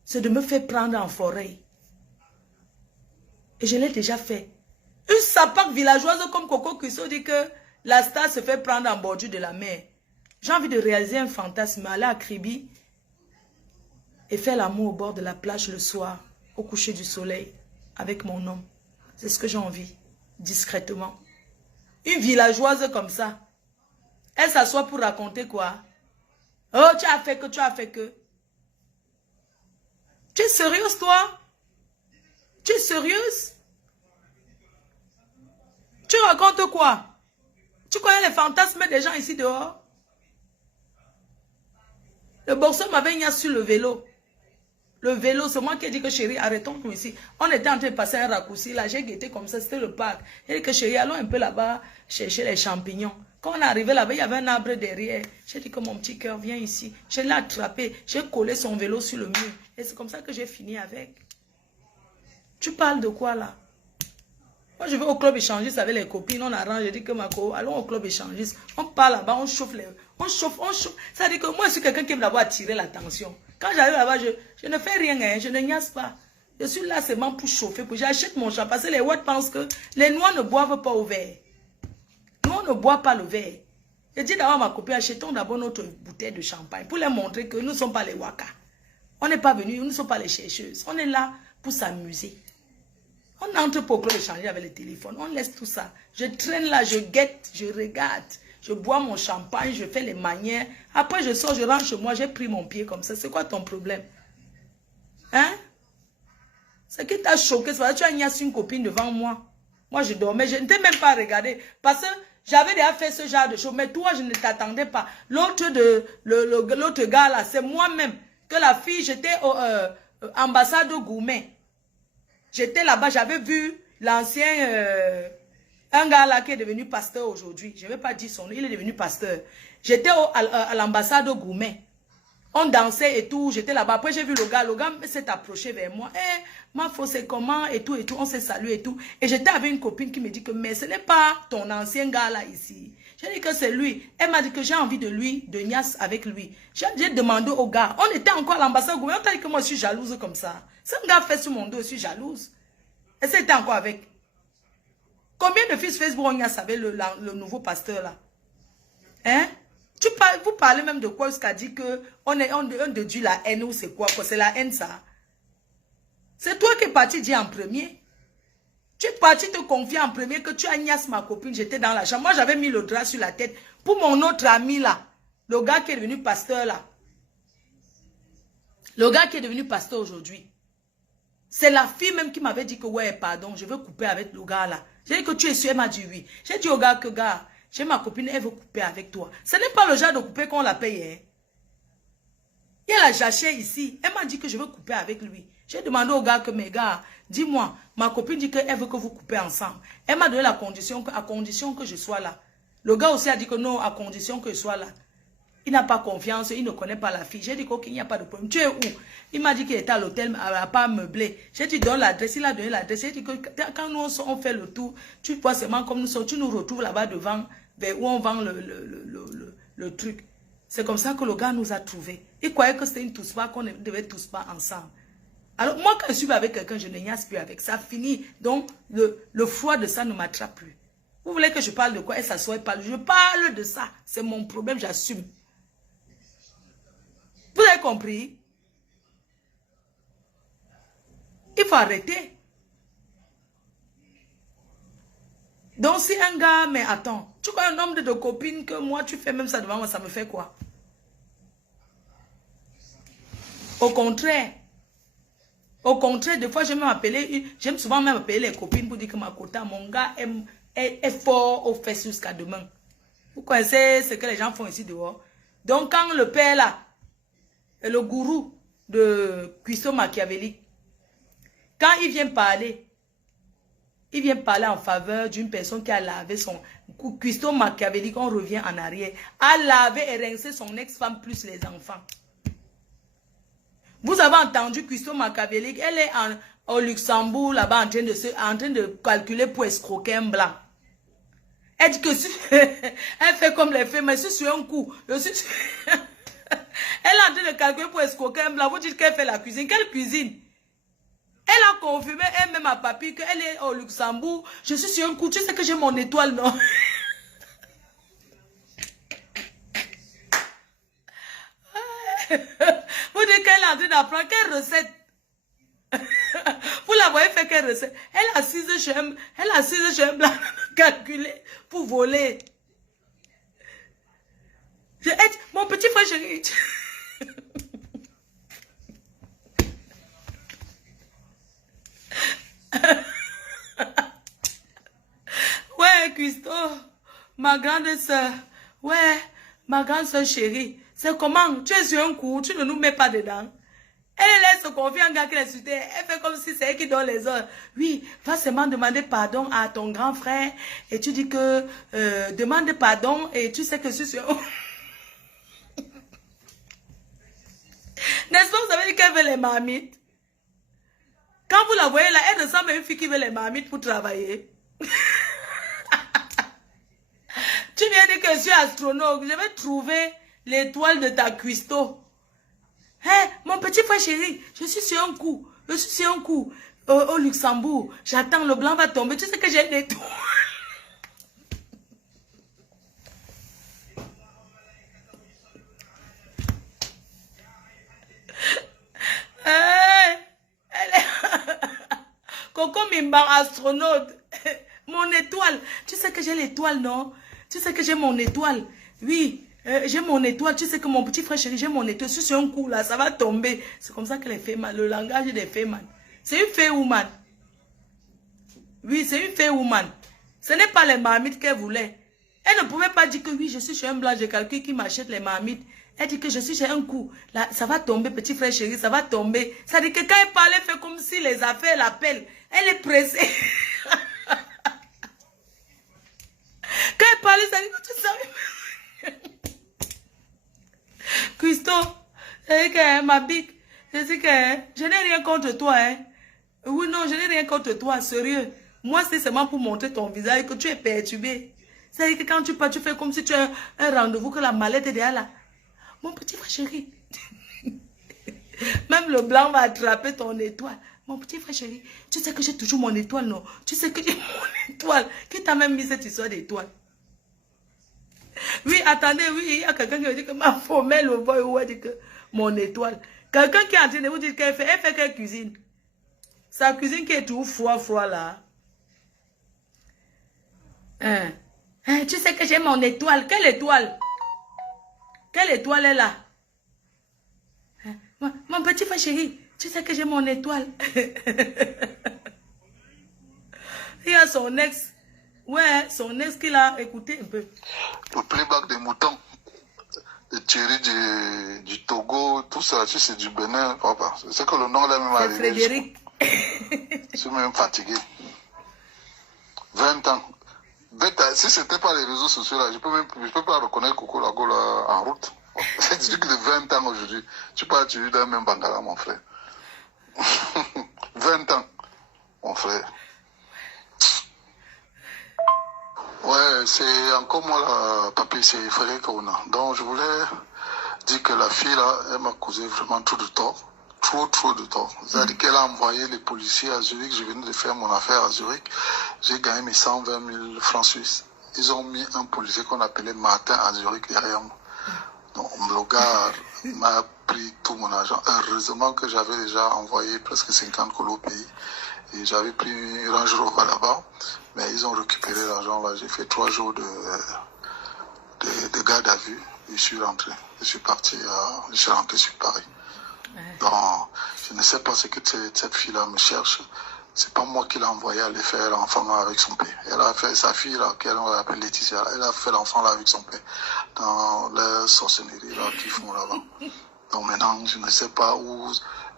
c'est de me faire prendre en forêt. Et je l'ai déjà fait. Une sapac villageoise comme Coco Cusso dit que la star se fait prendre en bordure de la mer. J'ai envie de réaliser un fantasme, aller à Kribi et faire l'amour au bord de la plage le soir, au coucher du soleil, avec mon homme. C'est ce que j'ai envie, discrètement. Une villageoise comme ça, elle s'assoit pour raconter quoi? Oh, tu as fait que, tu as fait que. Tu es sérieuse, toi? Tu es sérieuse? Tu racontes quoi? Tu connais les fantasmes des gens ici dehors? Le boxeur m'avait mis sur le vélo. Le vélo, c'est moi qui ai dit que chérie, arrêtons-nous ici. On était en train de passer un raccourci là, j'ai guetté comme ça, c'était le parc. J'ai dit que chérie, allons un peu là-bas chercher les champignons. Quand on est arrivé là-bas, il y avait un arbre derrière. J'ai dit que mon petit cœur, viens ici. Je l'ai attrapé, j'ai collé son vélo sur le mur. Et c'est comme ça que j'ai fini avec. Tu parles de quoi là? Moi, je vais au club échangiste avec les copines, on arrange, je dis que ma co, allons au club échangiste. On parle là-bas, on chauffe les... On chauffe. Ça veut dire que moi, je suis quelqu'un qui aime d'abord attirer l'attention. Quand j'arrive là-bas, je ne fais rien, hein, je ne niaise pas. Je suis là seulement pour chauffer, j'achète mon chat. Parce que les Ouads pensent que les Noirs ne boivent pas au verre. Nous, on ne boit pas le verre. Je dis d'abord à ma copine, achetons d'abord notre bouteille de champagne pour leur montrer que nous ne sommes pas les Waka. On n'est pas venus, nous ne sommes pas les chercheuses. On est là pour s'amuser. On entre pour clore échanger avec le téléphone. On laisse tout ça. Je traîne là, je guette, je regarde. Je bois mon champagne, je fais les manières. Après, je sors, je rentre chez moi, j'ai pris mon pied comme ça. C'est quoi ton problème? Hein? Ce qui t'a choqué, c'est parce que tu as ignace une copine devant moi. Moi, je dormais, je ne t'ai même pas regardé. Parce que j'avais déjà fait ce genre de choses. Mais toi, je ne t'attendais pas. L'autre gars là, c'est moi-même. Que la fille, j'étais au ambassade au Goumet. J'étais là-bas, j'avais vu l'ancien... un gars là qui est devenu pasteur aujourd'hui. Je ne vais pas dire son nom, il est devenu pasteur. J'étais à l'ambassade au Goumet. On dansait et tout, j'étais là-bas. Après, j'ai vu le gars s'est approché vers moi. Eh, ma fausse, c'est comment et tout, on s'est salué et tout. Et j'étais avec une copine qui me dit que, mais ce n'est pas ton ancien gars là ici. J'ai dit que c'est lui. Elle m'a dit que j'ai envie de niasse avec lui. J'ai demandé au gars, on était encore à l'ambassade, on t'a dit que moi je suis jalouse comme ça. Si un gars fait sur mon dos, je suis jalouse. Et c'était encore avec. Combien de fils Facebook on niasse avec le nouveau pasteur là? Hein? Vous parlez même de quoi jusqu'à dire que on déduit la haine ou c'est quoi? C'est la haine ça. C'est toi qui es parti dire en premier. Tu es parti te confier en premier que tu agnaces ma copine. J'étais dans la chambre. Moi j'avais mis le drap sur la tête pour mon autre ami là. Le gars qui est devenu pasteur là. Le gars qui est devenu pasteur aujourd'hui. C'est la fille même qui m'avait dit que ouais pardon je veux couper avec le gars là. J'ai dit que tu es sûr, elle m'a dit oui. J'ai dit au gars que gars. J'ai ma copine, elle veut couper avec toi. Ce n'est pas le genre de couper qu'on la paye. Hein. Il y a la jachée ici. Elle m'a dit que je veux couper avec lui. J'ai demandé au gars que, mes gars, dis-moi, ma copine dit qu'elle veut que vous coupez ensemble. Elle m'a donné la condition, à condition que je sois là. Le gars aussi a dit que non, à condition que je sois là. Il n'a pas confiance, il ne connaît pas la fille. J'ai dit qu'il n'y a pas de problème. Tu es où? Il m'a dit qu'il était à l'hôtel, à pas meubler. J'ai dit donne l'adresse, il a donné l'adresse. J'ai dit que quand nous on fait le tour, tu vois seulement comme nous sommes, tu nous retrouves là-bas devant, vers où on vend le truc. C'est comme ça que le gars nous a trouvés. Il croyait que c'était une tous pas, qu'on ne devait tous pas ensemble. Alors moi quand je suis avec quelqu'un, je ne niaise plus avec. Ça finit. Donc le froid de ça ne m'attrape plus. Vous voulez que je parle de quoi? Elle s'assoit et parle. Je parle de ça. C'est mon problème, j'assume. Vous avez compris? Il faut arrêter. Donc si un gars, mais attends, tu connais un nombre de copines que moi, tu fais même ça devant moi, ça me fait quoi? Au contraire, des fois, j'aime souvent même appeler les copines pour dire que ma quota, mon gars est fort aux fesses jusqu'à demain. Vous connaissez ce que les gens font ici dehors? Donc quand le père là, le gourou de cuistot machiavélique, quand il vient parler en faveur d'une personne qui a lavé son cuistot machiavélique, on revient en arrière, a lavé et rincé son ex-femme plus les enfants. Vous avez entendu cuistot machiavélique, elle est au Luxembourg là-bas en train de calculer pour escroquer un blanc. Elle dit que elle fait comme les femmes, mais je suis sur un coup. Elle est en train de calculer pour escroquer un blanc. Vous dites qu'elle fait la cuisine. Quelle cuisine? Elle a confirmé elle-même à papy qu'elle est au Luxembourg. Je suis sur un coup. Tu sais que j'ai mon étoile, non? Vous dites qu'elle est en train d'apprendre quelle recette? Vous la voyez faire quelle recette? Elle a assise chez un blanc calculé pour voler. Mon petit frère chéri. Ouais, Christo, ma grande soeur. Ouais, ma grande soeur chérie. C'est comment? Tu es sur un coup, tu ne nous mets pas dedans. Elle laisse se confier à un gars qui l'a insulté. Elle fait comme si c'est elle qui donne les ordres. Oui, va seulement demander pardon à ton grand frère. Et tu dis que demande pardon et tu sais que je suis sur... N'est-ce pas, vous avez dit qu'elle veut les marmites? Quand vous la voyez là, elle ressemble à une fille qui veut les marmites pour travailler. Tu viens dire que je suis astronaute. Je vais trouver l'étoile de ta cuistot. Hey, mon petit frère chéri, je suis sur un coup. Je suis sur un coup au Luxembourg. J'attends, le blanc va tomber. Tu sais que j'ai une étoile. Coco Mimba, astronaute. Mon étoile. Tu sais que j'ai l'étoile, non? Tu sais que j'ai mon étoile. Oui, j'ai mon étoile. Tu sais que mon petit frère chéri, j'ai mon étoile. Si c'est un coup là, ça va tomber. C'est comme ça que les femmes, le langage des femmes. C'est une fée woman. Oui, c'est une fée woman. Ce n'est pas les marmites qu'elle voulait. Elle ne pouvait pas dire que oui, je suis chez un blanc, j'ai quelqu'un qui m'achète les marmites. Elle dit que je suis chez un coup. Là, ça va tomber, petit frère chéri, ça va tomber. Ça dit que quand elle parle, elle fait comme si les affaires l'appellent. Elle est pressée. Quand elle parle, ça dit que tu sais. Christo, c'est que ma big, c'est que je n'ai rien contre toi. Hein. Oui, non, je n'ai rien contre toi, sérieux. Moi, c'est seulement pour montrer ton visage que tu es perturbé. C'est-à-dire que quand tu pars, tu fais comme si tu as un rendez-vous, que la mallette est derrière là. Mon petit frère chéri. Même le blanc va attraper ton étoile. Mon petit frère chéri, tu sais que j'ai toujours mon étoile, non? Tu sais que j'ai mon étoile. Qui t'a même mis cette histoire d'étoile? Oui, attendez, oui, il y a quelqu'un qui me dit que ma femelle au boy, ou dit que mon étoile. Quelqu'un qui est en train de vous dire qu'elle fait qu'elle cuisine. Sa cuisine qui est tout froid là. Hein? Hein, tu sais que j'ai mon étoile. Quelle étoile? Quelle étoile est là? Hein? Mon petit frère chéri, tu sais que j'ai mon étoile. Il y a son ex. Ouais, son ex qui l'a écouté un peu. Le playback des moutons, de Thierry du Togo, tout ça, si c'est du Bénin, papa. C'est que le nom là même C'est arrivé. Frédéric. Je suis même fatigué. 20 ans. Si c'était pas les réseaux sociaux là, je peux pas reconnaître Coco Lago là, en route. C'est du truc de 20 ans aujourd'hui. Tu parles du dans le même Bangala, mon frère. 20 ans, mon frère. Ouais, c'est encore moi là, papy, c'est Frédéric Ouna. Donc je voulais dire que la fille là, elle m'a causé vraiment trop de tort. Trop de tort. C'est-à-dire qu'elle a envoyé les policiers à Zurich. Je venais de faire mon affaire à Zurich. J'ai gagné mes 120 000 francs suisses. Ils ont mis un policier qu'on appelait Martin à Zurich derrière moi. Donc le gars m'a pris tout mon argent. Heureusement que j'avais déjà envoyé presque 50 colos au pays. Et j'avais pris une Range Rover là-bas. Mais ils ont récupéré l'argent là. J'ai fait 3 jours de garde à vue. Et je suis rentré. Je suis rentré sur Paris. Donc, je ne sais pas ce que cette fille-là me cherche. C'est pas moi qui l'ai envoyé aller faire l'enfant avec son père. Elle a fait sa fille, là, qu'elle appelle Laetitia, elle a fait l'enfant là avec son père. Dans la sorcellerie là qu'ils font là-bas. Donc maintenant, je ne sais pas où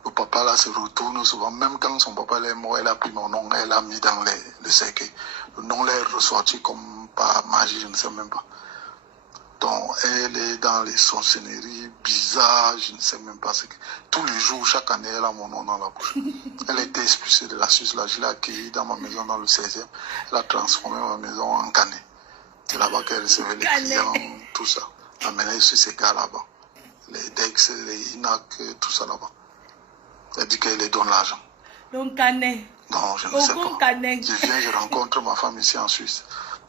le papa là se retourne souvent. Même quand son papa est mort, elle a pris mon nom, elle a mis dans le cercueil. Le nom là est ressorti comme par magie, je ne sais même pas. Donc, elle est dans les sorcelleries bizarres, je ne sais même pas ce que... Tous les jours, chaque année, elle a mon nom dans la bouche. Elle a été expulsée de la Suisse, là, je l'ai accueillie dans ma maison dans le 16e. Elle a transformé ma maison en canet. C'est là-bas qu'elle recevait les clients, tout ça. Amenée sur ces gars là-bas. Les Dex, les Inac, tout ça là-bas. Elle dit qu'elle les donne l'argent. Donc, canet. Non, je ne sais pas. Canet. Je viens, je rencontre ma femme ici en Suisse.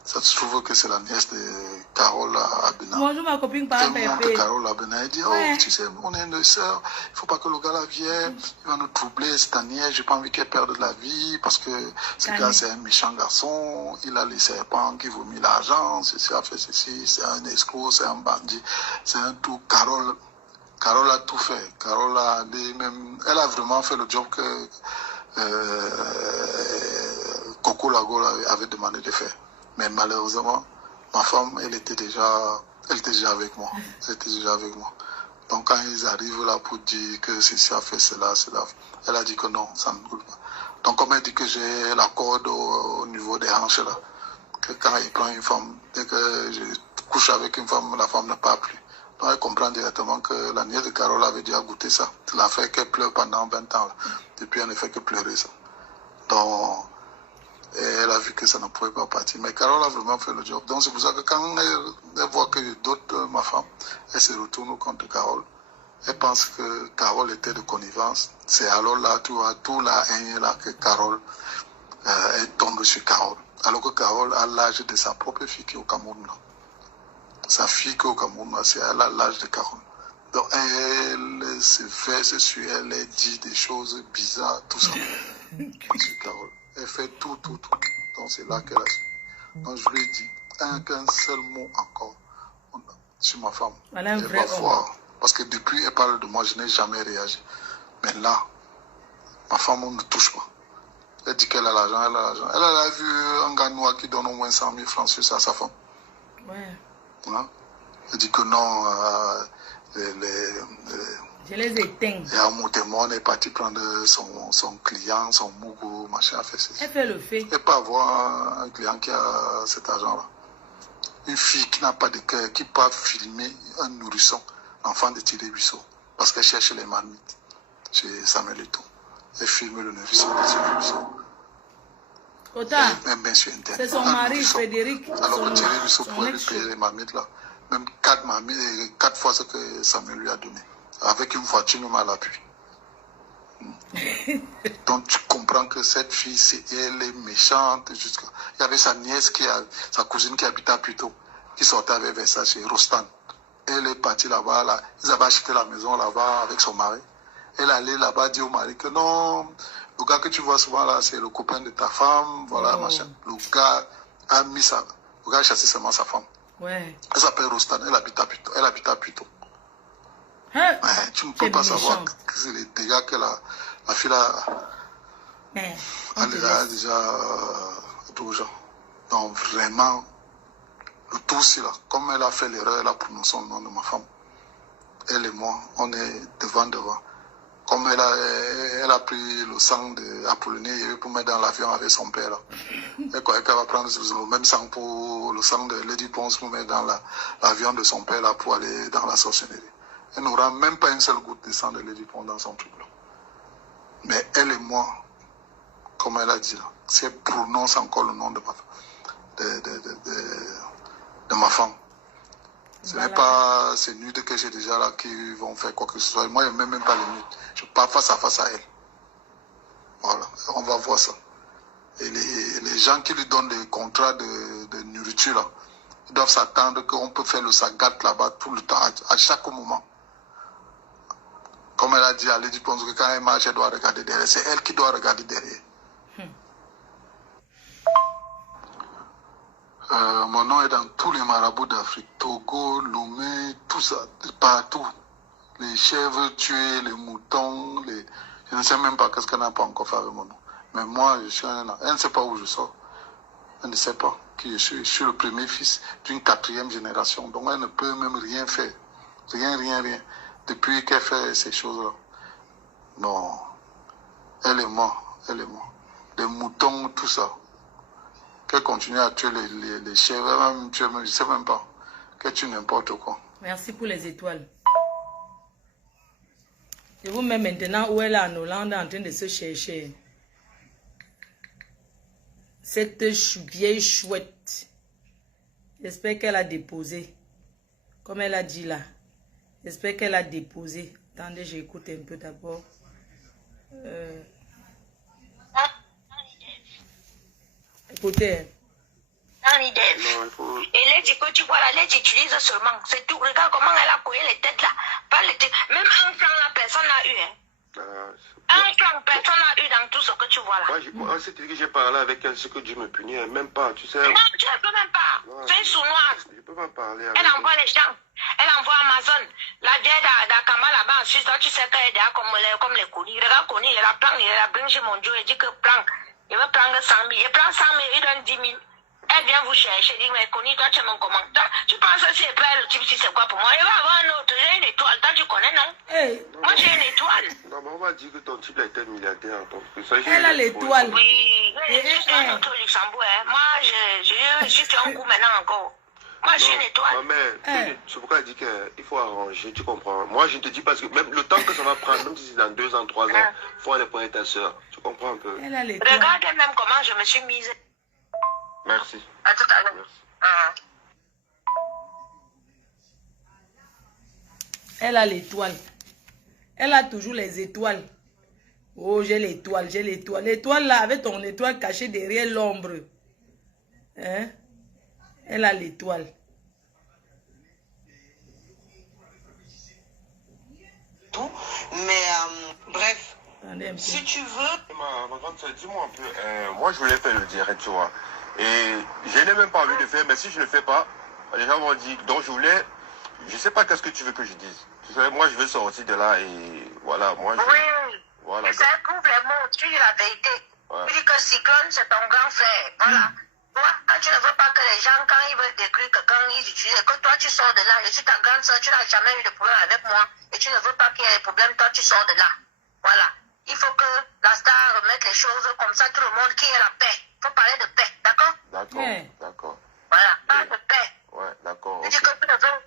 Ça se trouve que c'est la nièce de Carole Abena. Bonjour ma copine par de Carole Abena. Elle dit, ouais. Oh, tu sais, on est une sœur, il ne faut pas que le gars là vienne, il va nous troubler, c'est ta nièce, j'ai pas envie qu'elle perde de la vie, parce que ce gars c'est un méchant garçon, il a les serpents qui vomit l'argent, ceci a fait ceci, c'est un escroc, c'est un bandit, c'est un tout. Carole a tout fait. Carole a même, elle a vraiment fait le job que Coco Lago avait demandé de faire. Mais malheureusement, ma femme, elle était déjà avec moi. Elle était déjà avec moi. Donc quand ils arrivent là pour dire que ceci a fait cela, elle a dit que non, ça ne coule pas. Donc comme elle dit que j'ai la corde au niveau des hanches là, que quand il prend une femme, dès que je couche avec une femme, la femme ne part plus. Donc elle comprend directement que la nièce de Carole avait déjà goûté ça. Ça l'a fait qu'elle pleure pendant 20 ans. Là. Depuis, elle ne fait que pleurer ça. Donc, et elle a vu que ça ne pouvait pas partir. Mais Carole a vraiment fait le job. Donc c'est pour ça que quand elle voit que d'autres, ma femme, elle se retourne contre Carole. Elle pense que Carole était de connivence. C'est alors là, tu vois, tout la haine là que Carole, elle tombe sur Carole. Alors que Carole a l'âge de sa propre fille qui est au Cameroun. Là. Sa fille qui est au Cameroun, là, elle a l'âge de Carole. Donc elle se fait sur elle, elle dit des choses bizarres, tout ça. Sur Carole. Elle fait tout. Donc c'est là qu'elle a su. Donc je lui ai dit, qu'un seul mot encore sur ma femme. Voilà un elle vrai va voir. Parce que depuis, elle parle de moi, je n'ai jamais réagi. Mais là, ma femme, on ne touche pas. Elle dit qu'elle a l'argent, elle a l'argent. Elle a vu un gars noir qui donne au moins 100 000 francs sur ça à sa femme. Ouais. Hein? Elle dit que non, je les éteins. Et à Moutemon, on est parti prendre son client, son mougou, machin, fait ceci. Elle fait le fait. Elle peut avoir un client qui a cet argent-là. Une fille qui n'a pas de cœur, qui peut filmer un nourrisson, enfant de Thierry Buisson, parce qu'elle cherche les marmites chez Samuel Eto'o. Elle filme le nourrisson de Thierry Buisson. Même bien sur Internet. C'est son mari, Frédéric. Alors que Thierry Buisson pourrait lui payer les marmites là. Même 4 fois ce que Samuel lui a donné. Avec une voiture même à l'appui. Donc tu comprends que cette fille, elle est méchante. Il y avait sa nièce, sa cousine qui habitait à Puteaux, qui sortait avec Versace chez Rostan. Elle est partie là-bas, là. Ils avaient acheté la maison là-bas avec son mari. Elle allait là-bas dire au mari que non, le gars que tu vois souvent là, c'est le copain de ta femme, voilà, machin. Le gars a mis ça. Le gars a chassé seulement sa femme. Ouais. Elle s'appelle Rostan, elle habite à Puteaux. Hein? Mais tu ne peux pas savoir que c'est les dégâts que la fille a déjà tout genre. Donc vraiment, le tout c'est là. Comme elle a fait l'erreur, elle a prononcé le nom de ma femme. Elle et moi, on est devant. Comme elle a pris le sang d'Apollinaire pour mettre dans l'avion avec son père. Là. Elle croyait qu'elle va prendre le même sang pour le sang de Lady Ponce pour mettre dans l'avion de son père là, pour aller dans la sorcellerie. Elle n'aura même pas une seule goutte de sang de Lady Ponce dans son truc là. Mais elle et moi, comme elle a dit là, si elle prononce encore le nom de ma femme, ce n'est pas ces nudes que j'ai déjà là qui vont faire quoi que ce soit. Moi, je ne mets même pas les nudes. Je pars face à face à elle. Voilà, on va voir ça. Et les gens qui lui donnent des contrats de nourriture, là, ils doivent s'attendre qu'on peut faire le sagat là-bas tout le temps, à chaque moment. Comme elle a dit à Lady Ponce que quand elle marche, elle doit regarder derrière. C'est elle qui doit regarder derrière. Mon nom est dans tous les marabouts d'Afrique. Togo, Lomé, tout ça, partout. Les chèvres tuées, les moutons, je ne sais même pas qu'est-ce qu'elle n'a pas encore fait avec mon nom. Mais moi, je suis elle ne sait pas où je sors. Elle ne sait pas qui je suis. Je suis le premier fils d'une 4e génération. Donc elle ne peut même rien faire. Rien. Depuis qu'elle fait ces choses-là. Non. Elle est morte. Les moutons, tout ça. Qu'elle continue à tuer les chèvres, même, je ne sais même pas. Qu'elle tue n'importe quoi. Merci pour les étoiles. Je vous mets maintenant où elle est en Hollande en train de se chercher. Cette vieille chouette. J'espère qu'elle a déposé. Comme elle a dit là. J'espère qu'elle a déposé. Attendez, j'écoute un peu d'abord. Écoutez. Et les que tu vois là, les utilise seulement. C'est tout. Regarde comment elle a collé les têtes là. Pas les têtes. Même un franc là, personne n'a eu. Un franc, personne n'a eu dans tout ce que tu vois là. Moi, c'est que j'ai parlé avec elle, ce que Dieu me punit, même pas, tu sais. Non, tu ne peux même pas. C'est une sournoise. Je ne peux pas parler avec elle. Elle envoie les gens. Elle envoie Amazon. La vieille d'Akama là-bas en Suisse, tu sais qu'elle est derrière comme les Koni. Regarde Koni, il la prend, il la bring chez mon Dieu, il dit que prends. Il veut prendre 100 000. Il prend 100 000, il donne 10 000. Elle vient vous chercher, dit, mais Koni, toi, tu es mon commandant. Tu penses que c'est pas le type, si c'est quoi pour moi? Il va avoir un autre, j'ai une étoile, toi, tu connais, non? Hey. Moi, j'ai une étoile. Non, mais on va dire que ton type était milliardaire. Donc, ça, elle a l'étoile. Oui, je suis un autre au Luxembourg. Hein. Moi, je suis un coup maintenant encore. Moi, j'ai une étoile. Non, mais c'est pourquoi elle dit qu'il faut arranger, tu comprends? Moi, je te dis parce que même le temps que ça va prendre, même si c'est dans 2 ans, 3 ans, il faut aller pour ta soeur. Tu comprends un peu? Elle a l'étoile. Regarde même comment je me suis mise. Merci. À tout à l'heure. Elle a l'étoile. Elle a toujours les étoiles. Oh, j'ai l'étoile, j'ai l'étoile. L'étoile là, avec ton étoile cachée derrière l'ombre. Hein? Elle a l'étoile. Mais bref, Attendez un peu. Si tu veux... Ma grande sœur, dis-moi un peu. Moi, je voulais faire le direct, tu vois. Et je n'ai même pas envie de faire, mais si je ne le fais pas, les gens vont dire. Donc, je voulais. Je sais pas qu'est-ce que tu veux que je dise. Tu sais, moi, je vais sortir de là et voilà. Moi, je... Oui. Voilà. Et ça prouve les mots. Tu dis la vérité. Ouais. Tu dis que Cyclone, c'est ton grand frère. Voilà. Toi, tu ne veux pas que les gens, quand ils veulent décrire que quand ils utilisent, que toi, tu sors de là. Je suis ta grande soeur, tu n'as jamais eu de problème avec moi. Et tu ne veux pas qu'il y ait des problèmes, toi, tu sors de là. Voilà. Il faut que la star remette les choses comme ça, tout le monde, qui ait la paix. Il faut parler de paix, d'accord? D'accord, Ouais. d'accord. Voilà, parle de paix. Ouais, d'accord. Tu dis que tu ne veux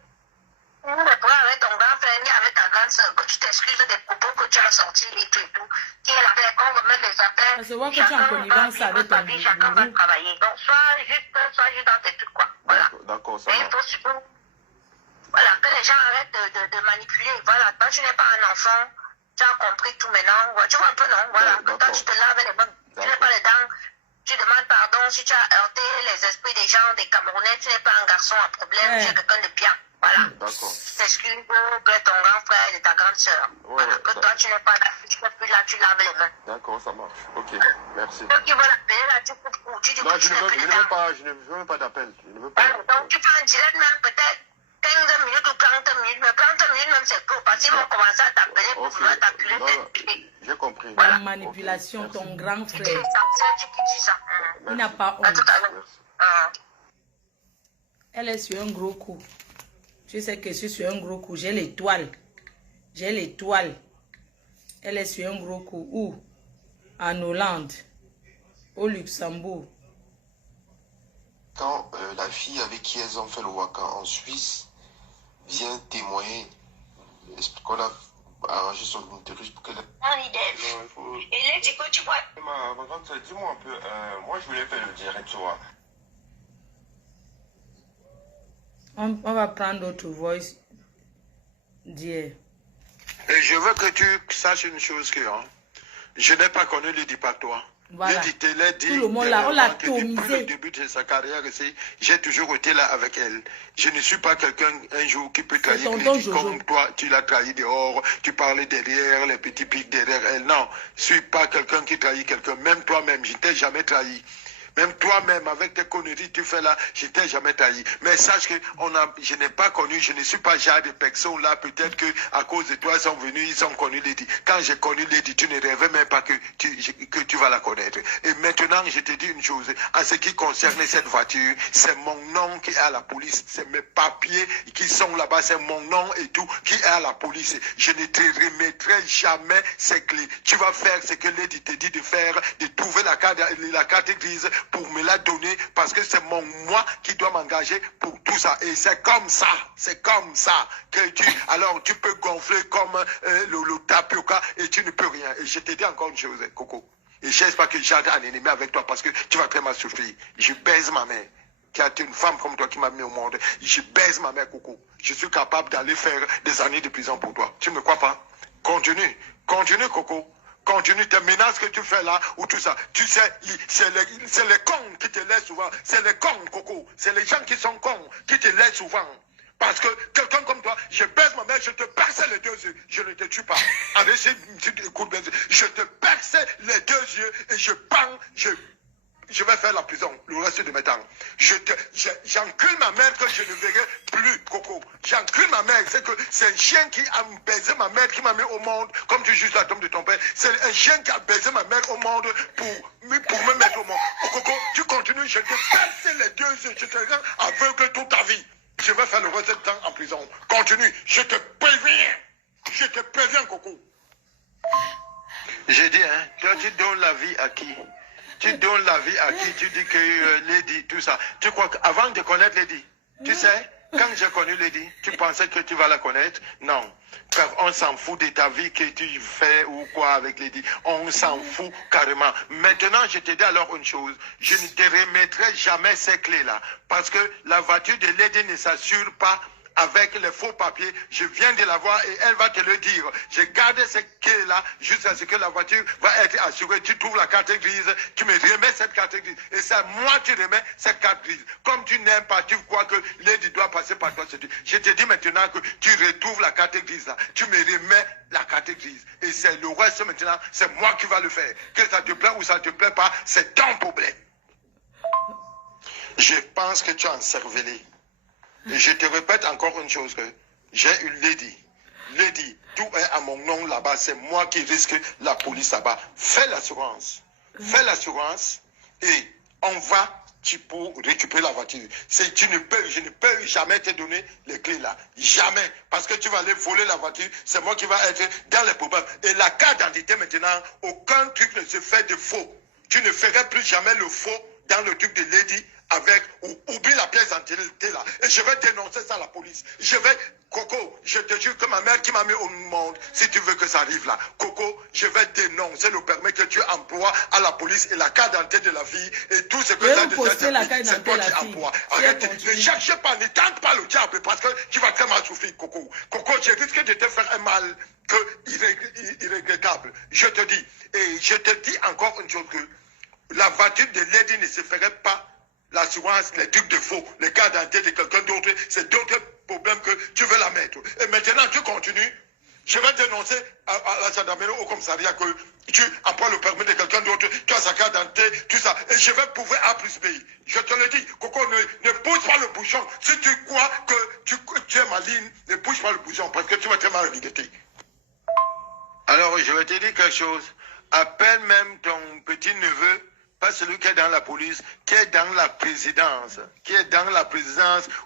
ni des problèmes avec ton grand frère, ni avec ta grande soeur, que tu t'excuses des propos que tu as sortis et tout, qui est la paix, qu'on remette les affaires. Ça se voit que tu es en connivence avec ton vie, chacun va gourou. travailler. Donc, sois juste dans tes trucs, quoi. Voilà. D'accord, ça Et il va. faut surtout, voilà, que les gens arrêtent de manipuler. Voilà, toi, tu n'es pas un enfant, tu as compris tout maintenant. Tu vois un peu, non? Voilà, que toi, tu te laves les mains, tu n'es pas les dents. Tu demandes pardon si tu as heurté les esprits des gens, des Camerounais, tu n'es pas un garçon à problème, tu es quelqu'un de bien. Voilà. D'accord. Tu t'excuses de ton grand frère et de ta grande soeur. Voilà. Que toi, tu n'es pas là, tu n'es plus là, tu laves les mains. D'accord, ça marche. Ok, merci. Ceux qui veulent appeler là, tu coupes ou tu dis Non, que tu n'es plus dedans. je ne veux pas d'appel. Je ne veux pas. Voilà. Donc, tu fais un direct même peut-être 15 minutes ou 30 minutes, mais 30 minutes même c'est court, parce qu'ils vont commencer à t'appeler pour vouloir t'appeler. J'ai compris. La manipulation, Merci. ton grand C'est frère. essentiel, tu dis ça. Il n'a pas À honte. tout à l'heure. Elle est sur un gros coup. Tu sais que je suis sur un gros coup. J'ai l'étoile. J'ai l'étoile. Elle est sur un gros coup. Où? En Hollande. Au Luxembourg. Quand la fille avec qui elles ont fait le waka en Suisse vient témoigner, qu'on a arrangé son utérus pour qu'elle... Et là, tu peux, tu vois. Ma grande sœur, dis-moi un peu. Moi, je voulais faire le direct, tu vois. On va prendre d'autres voice d'hier. Et je veux que tu saches une chose que je n'ai pas connu Lady par toi. Voilà. Lady te l'a dit. Tout le monde là, on l'a depuis tomisé. le début de sa carrière ici, j'ai toujours été là avec elle. Je ne suis pas quelqu'un un jour qui peut trahir tonton Lady Jojo. comme toi. Tu l'as trahi dehors, tu parlais derrière, les petits pics derrière elle. Non, je ne suis pas quelqu'un qui trahit quelqu'un. Même toi-même, je ne t'ai jamais trahi. Même toi-même, avec tes conneries, tu fais là, je t'ai jamais trahi. Mais sache que je n'ai pas connu, je ne suis pas genre de personnes là, peut-être que à cause de toi, ils sont venus, ils ont connu Lady. Quand j'ai connu Lady, tu ne rêvais même pas que tu vas la connaître. Et maintenant, je te dis une chose, en ce qui concerne cette voiture, c'est mon nom qui est à la police, c'est mes papiers qui sont là-bas, c'est mon nom et tout qui est à la police. Je ne te remettrai jamais ces clés. Tu vas faire ce que Lady te dit de faire, de trouver la carte grise pour me la donner, parce que c'est moi qui dois m'engager pour tout ça. Et c'est comme ça que alors tu peux gonfler comme le tapioca et tu ne peux rien. Et je te dis encore une chose, Coco. Et j'espère que j'ai un ennemi avec toi parce que tu vas très mal souffrir. Je baise ma mère, qui a été une femme comme toi qui m'a mis au monde. Je baise ma mère, Coco. Je suis capable d'aller faire des années de prison pour toi. Tu ne me crois pas? Continue, Coco. Continue tes menaces que tu fais là, ou tout ça. Tu sais, c'est les cons qui te laissent souvent. C'est les cons, Coco. C'est les gens qui sont cons qui te laissent souvent. Parce que quelqu'un comme toi, je baisse ma mère, je te perce les 2 yeux. Je ne te tue pas. Avec ces coups de baisse, je te perce les 2 yeux et je vais faire la prison le reste de mes temps. J'encule ma mère que je ne verrai plus, Coco. J'encule ma mère. C'est un chien qui a baisé ma mère, qui m'a mis au monde, comme tu juges la tombe de ton père. C'est un chien qui a baisé ma mère au monde pour me mettre au monde. Oh, Coco, tu continues, je te perce les 2 yeux, je te rends aveugle toute ta vie. Je vais faire le reste de temps en prison. Continue, je te préviens, Coco. J'ai dit, toi tu donnes la vie à qui? Tu donnes la vie à qui? Tu dis que Lady, tout ça. Tu crois qu'avant de connaître Lady, tu sais, quand j'ai connu Lady, tu pensais que tu vas la connaître? Non. Frère, on s'en fout de ta vie que tu fais ou quoi avec Lady. On s'en fout carrément. Maintenant, je te dis alors une chose. Je ne te remettrai jamais ces clés-là. Parce que la voiture de Lady ne s'assure pas avec les faux papiers. Je viens de la voir et elle va te le dire. J'ai gardé ces clés-là jusqu'à ce que la voiture va être assurée. Tu trouves la carte grise, tu me remets cette carte grise. Et c'est moi qui remets cette carte grise. Comme tu n'aimes pas, tu crois que Lady doit passer par toi. Je te dis maintenant que tu retrouves la carte grise là. Tu me remets la carte grise. Et c'est le reste maintenant, c'est moi qui va le faire. Que ça te plaît ou ça ne te plaît pas, c'est ton problème. Je pense que tu as encervelé. Et je te répète encore une chose, que j'ai une Lady. Lady, tout est à mon nom là-bas. C'est moi qui risque la police là-bas. Fais l'assurance. Fais l'assurance et on va pour récupérer la voiture. Je ne peux jamais te donner les clés là. Jamais. Parce que tu vas aller voler la voiture. C'est moi qui va être dans les problèmes. Et la carte d'identité maintenant, aucun truc ne se fait de faux. Tu ne ferais plus jamais le faux dans le truc de Lady avec, oublie la pièce d'identité là. Et je vais dénoncer ça à la police. Je vais, Coco, je te jure que ma mère qui m'a mis au monde, si tu veux que ça arrive là, Coco, je vais dénoncer le permis que tu emploies à la police et la carte d'identité de la fille et tout ce que ça c'est toi qui emploies. Arrête, ne cherche pas, ne tente pas le diable parce que tu vas très mal souffrir, Coco. Coco, je risque de te faire un mal irregrettable. Je te dis, et je te dis encore une chose, que la voiture de Lady ne se ferait pas l'assurance, les trucs de faux, les cas d'identité de quelqu'un d'autre, c'est d'autres problèmes que tu veux la mettre. Et maintenant, tu continues. Je vais dénoncer à la gendarmerie au commissariat que tu emploies le permis de quelqu'un d'autre, tu as sa carte d'identité, tout ça. Et je vais prouver A plus B. Je te le dis, Coco, ne pousse pas le bouchon. Si tu crois que tu es maligne, ne pousse pas le bouchon parce que tu vas te mal regretter. Alors, je vais te dire quelque chose. Appelle même ton petit-neveu, pas celui qui est dans la police, qui est dans la présidence,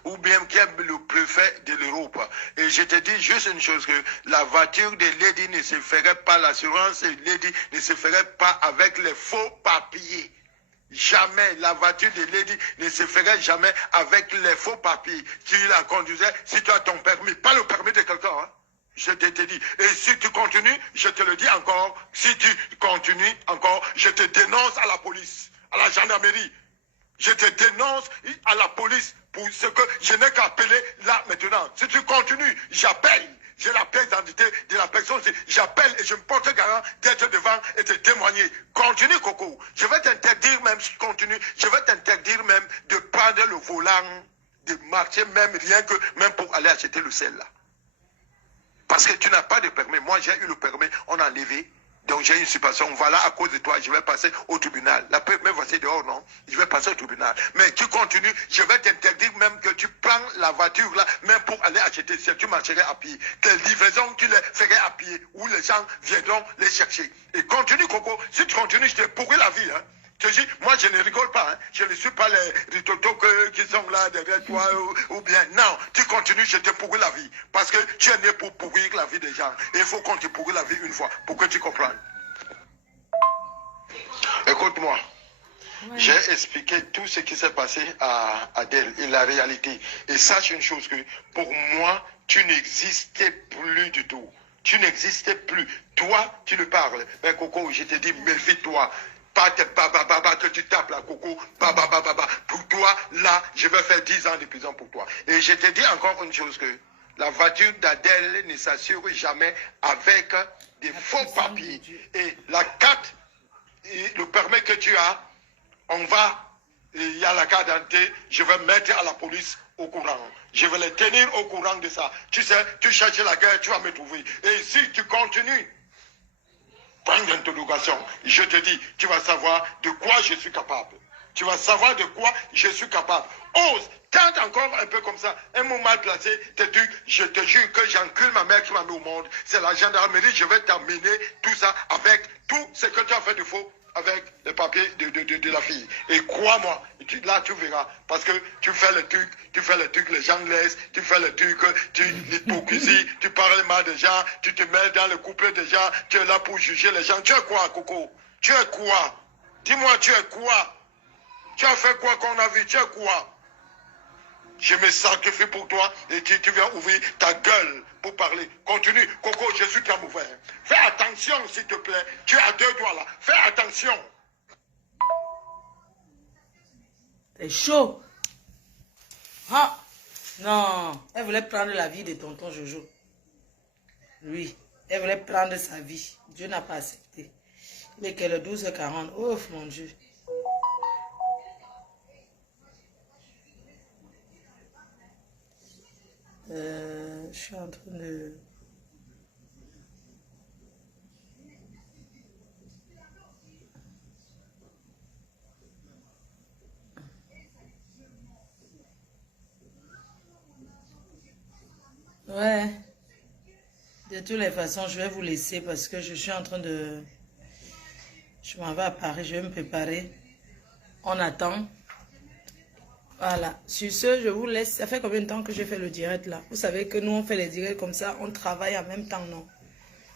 ou bien qui est le préfet de l'Europe. Et je te dis juste une chose, que la voiture de Lady ne se ferait pas, l'assurance de Lady ne se ferait pas avec les faux papiers. Jamais, la voiture de Lady ne se ferait jamais avec les faux papiers. Tu la conduisais si tu as ton permis, pas le permis de quelqu'un, hein. Je te dis. Et si tu continues, je te le dis encore, si tu continues encore, je te dénonce à la police, à la gendarmerie. Je te dénonce à la police pour ce que je n'ai qu'à appeler là maintenant. Si tu continues, j'appelle. J'ai la pièce d'identité de la personne. J'appelle et je me porte garant d'être devant et de témoigner. Continue, Coco. Je vais t'interdire même, si tu continues, je vais t'interdire même de prendre le volant, de marcher même rien que même pour aller acheter le sel là. Parce que tu n'as pas de permis. Moi, j'ai eu le permis, on a enlevé. Donc, j'ai une situation. Voilà, à cause de toi, je vais passer au tribunal. La preuve, même voici dehors, non? Je vais passer au tribunal. Mais tu continues, je vais t'interdire même que tu prends la voiture là, même pour aller acheter. Si tu marcherais à pied. Tes livraisons, tu les ferais à pied. Où les gens viendront les chercher. Et continue, Coco. Si tu continues, je te pourris la vie, hein. Je dis, moi je ne rigole pas, hein. Je ne suis pas les ritotos qui sont là derrière toi ou bien. Non, tu continues, je te pourris la vie. Parce que tu es né pour pourrir la vie des gens. Et il faut qu'on te pourrit la vie une fois pour que tu comprennes. Écoute-moi, ouais. J'ai expliqué tout ce qui s'est passé à Adèle et la réalité. Et sache une chose, que pour moi, tu n'existais plus du tout. Tu n'existais plus. Toi, tu le parles. Mais Coco, je te dis, méfie-toi. Pas tes babababa que tu tapes là, Coco, babababa. Pour toi, là, je vais faire 10 ans de prison pour toi. Et je te dis encore une chose, que la voiture d'Adèle ne s'assure jamais avec des faux papiers. Et la carte, le permis que tu as, il y a la carte d'identité, je vais mettre à la police au courant. Je vais les tenir au courant de ça. Tu sais, tu cherches la guerre, tu vas me trouver. Et si tu continues, point d'interrogation, je te dis, tu vas savoir de quoi je suis capable. Tu vas savoir de quoi je suis capable. Ose, tente encore un peu comme ça, un mot mal placé, je te jure que j'encule ma mère qui m'a mis au monde. C'est la gendarmerie, je vais t'amener tout ça avec tout ce que tu as fait de faux, avec les papiers de la fille. Et crois-moi, là tu verras, parce que tu fais le truc, les gens laissent, tu fais le truc, l'hypocrisie, tu parles mal des gens, tu te mets dans le couple des gens, tu es là pour juger les gens. Tu es quoi, Coco? Tu es quoi? Dis-moi, tu es quoi? Tu as fait quoi qu'on a vu? Tu es quoi? Je me sacrifie pour toi et tu viens ouvrir ta gueule pour parler. Continue. Coco, je suis très mauvais. Fais attention, s'il te plaît. Tu as 2 doigts là. Fais attention. C'est chaud. Ah. Non, elle voulait prendre la vie de tonton Jojo. Oui, elle voulait prendre sa vie. Dieu n'a pas accepté. Mais qu'elle est 12h40. Oh mon Dieu. Je suis en train de... Ouais. De toutes les façons, je vais vous laisser parce que je suis en train de... Je m'en vais à Paris, je vais me préparer. On attend. Voilà. Sur ce, je vous laisse. Ça fait combien de temps que j'ai fait le direct là? Vous savez que nous, on fait les directs comme ça, on travaille en même temps, non?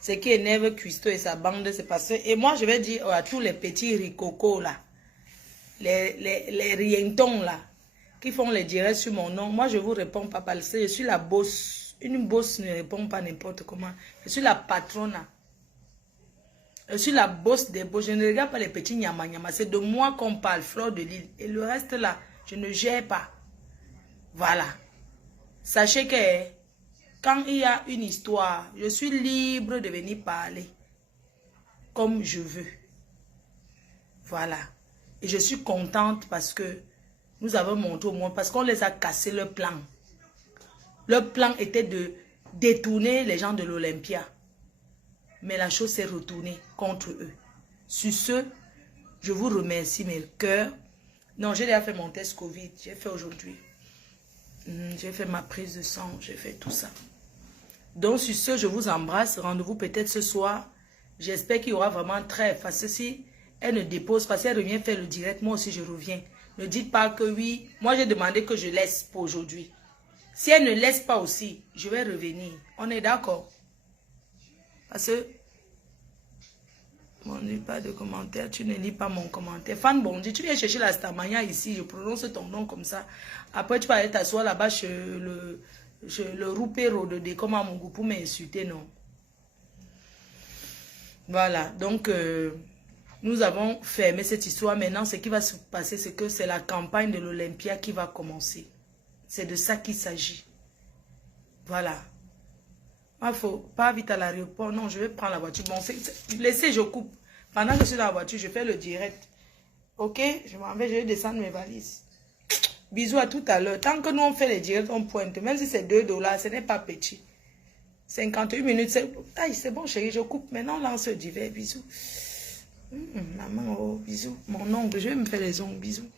Ce qui énerve Cuisto et sa bande, c'est parce que... Et moi, je vais dire à tous les petits ricocos là, les rientons là, qui font les directs sur mon nom, moi, je vous réponds pas parce que je suis la bosse. Une bosse ne répond pas n'importe comment. Je suis la patronne. Je suis la bosse des bosses. Je ne regarde pas les petits nyama. C'est de moi qu'on parle, Fleur de Lille. Et le reste là, je ne gère pas. Voilà. Sachez que quand il y a une histoire, je suis libre de venir parler comme je veux. Voilà. Et je suis contente parce que nous avons montré au monde, parce qu'on les a cassé le plan. Leur plan était de détourner les gens de l'Olympia. Mais la chose s'est retournée contre eux. Sur ce, je vous remercie, mes cœurs. Non, j'ai déjà fait mon test Covid. J'ai fait aujourd'hui. J'ai fait ma prise de sang. J'ai fait tout ça. Donc, sur ce, je vous embrasse. Rendez-vous peut-être ce soir. J'espère qu'il y aura vraiment très... Parce que si elle ne dépose pas, si elle revient faire le direct, moi aussi je reviens. Ne dites pas que oui. Moi, j'ai demandé que je laisse pour aujourd'hui. Si elle ne laisse pas aussi, je vais revenir. On est d'accord? Parce que... On ne lit pas de commentaires. Tu ne lis pas mon commentaire. Fan Bondi, tu viens chercher la Starmania ici. Je prononce ton nom comme ça. Après, tu vas aller t'asseoir là-bas chez le roupéro de Décoma Mungu pour m'insulter, non? Voilà. Donc, nous avons fermé cette histoire. Maintenant, ce qui va se passer, c'est que c'est la campagne de l'Olympia qui va commencer. C'est de ça qu'il s'agit. Voilà. Il faut pas vite à l'aéroport. Non, je vais prendre la voiture. Bon, laissez, je coupe. Pendant que je suis dans la voiture, je fais le direct. Ok? Je m'en vais, je vais descendre mes valises. Bisous à tout à l'heure. Tant que nous, on fait les directs, on pointe. Même si c'est $2, ce n'est pas petit. 58 minutes, c'est bon, chérie, je coupe. Maintenant, on lance le divers. Bisous. Maman, oh, bisous. Mon ongle, je vais me faire les ongles. Bisous.